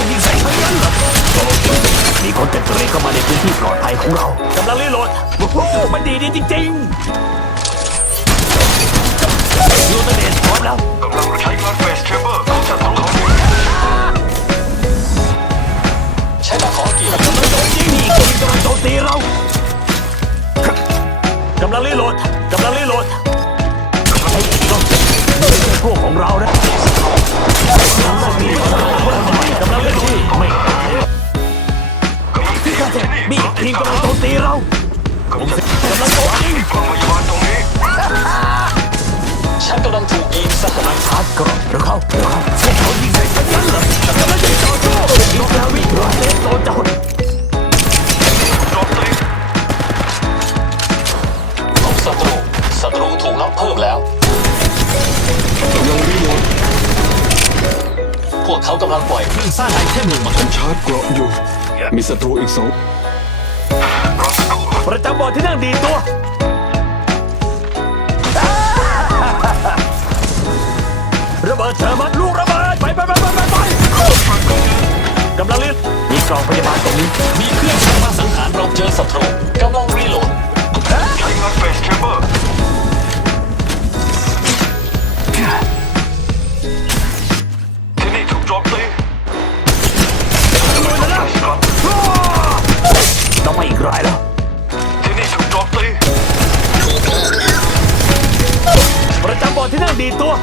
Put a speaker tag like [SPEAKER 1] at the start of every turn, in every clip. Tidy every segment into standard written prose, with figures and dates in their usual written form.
[SPEAKER 1] ยิงใส่ฉันงั้นเหรอโอ้ยมีคนเต็มตัวเข้ามาในพื้นที่ปลอดภัยของเรากำลังรีโหลดโอ้โหมันดีจริงๆยูเทเนตพร้อมแล้ว
[SPEAKER 2] กำลังใช้งานเฟสเชมเบอร์ของศัตรูเขา
[SPEAKER 3] ใช้ตะขอเกี่ยว
[SPEAKER 1] กำลังโดนยิงนี่กำลังโจมตีเรากำลังรีโหลดกำลังรีโหลดไอ้ต้องไม่ใช่พวกของเรานะกำลังรีโหลดไม่มีอีกทีมกำลังโจมตีเรากำลังโจมยิง
[SPEAKER 2] โรงพยาบาลตรงนี้
[SPEAKER 3] ฉันกำลังถูกยิงสหาย
[SPEAKER 1] ชาร์จกรอบเร็วเข้าพวกเขายิงใส่ฉันงั้นเหรอกำลังยิงต่อสู้ยกแล้ววิ่งเซฟโซนจะหด
[SPEAKER 2] โจมตี
[SPEAKER 3] ของศัตรูถูกน็อกเพิ่มแล้วพวกเขากำลังปล่อยคลื่นสร้างไอเทมหนึ่งมา
[SPEAKER 4] ฉันชาร์จเกราะอยู่ มีศัตรูอีก2
[SPEAKER 2] รอสักครู่
[SPEAKER 1] ประจำบอร์ดที่นั่งดีตัวระเบิดเธอมันลูกระเบิดไปกำลังรีบมีกล่องพยาบาลตรงนี้
[SPEAKER 3] มีเครื่องช่างมาสังหารเราเจอศัตรูกำลังรีโหลด
[SPEAKER 2] ใช้งานเฟสเชมเบอร์ที่นี่ถูกโจมตีครับ
[SPEAKER 1] ต้องมาอีกรายแล้ว
[SPEAKER 2] ที่นี่ถูกโจมตี
[SPEAKER 1] ประจำบอร์ดที่นั่งดีตัว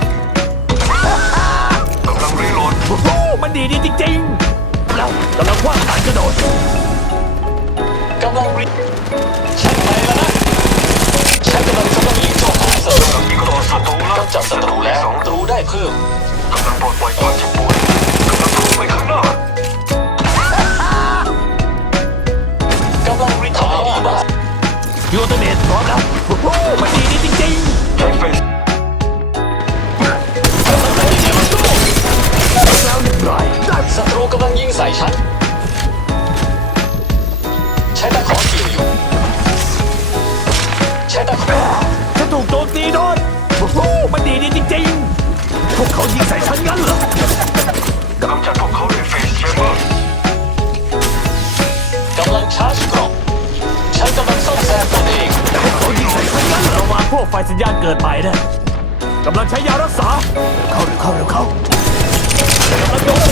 [SPEAKER 2] กำลังรีโหลด
[SPEAKER 1] โอ้โหมันดีจริงๆเรากำลังคว้างการกระโดด
[SPEAKER 3] กำลังรีฉันไปแล้วนะฉันกำลังยิงโจมหาศัตรู
[SPEAKER 2] กำลังยิงต่อศัตรูแล้ว
[SPEAKER 3] กำจัดศัตรูแล้วศัตรูได้เพิ่ม
[SPEAKER 2] กำลังปลดปล่อยความเจ็บปวดกำลังพุ่งไปข้างหน้าก
[SPEAKER 3] ำลังรีทำให้ดีมาก
[SPEAKER 1] ยูเทเนตพร้อมแล้วโอ้โหมันดีจริงๆ
[SPEAKER 2] ใช้เฟส
[SPEAKER 1] แล้วหนึ่งราย
[SPEAKER 3] ศัตรูกำลังยิงใส่ฉันใช้ตะขอเกี่ยวอยู่ใช้ตะขอ
[SPEAKER 1] ฉันถูกโจมตีโดนโอ้โหมันดีจริงๆพวกเขายิงใส่ฉันงั้นเหรอก
[SPEAKER 2] ำจัดพวกเขาด้วยเฟสเชมเบอร์
[SPEAKER 3] กำลังชาร์จกรอบฉันกำลังซ่อมแซมตัวเอง
[SPEAKER 1] พวกเขายิงใส่ฉันงั้นเหรอระวังพวกไฟสัญญาณเกิดใหม่นะกำลังใช้ยารักษาเร็วเข้ากำลังโจมตี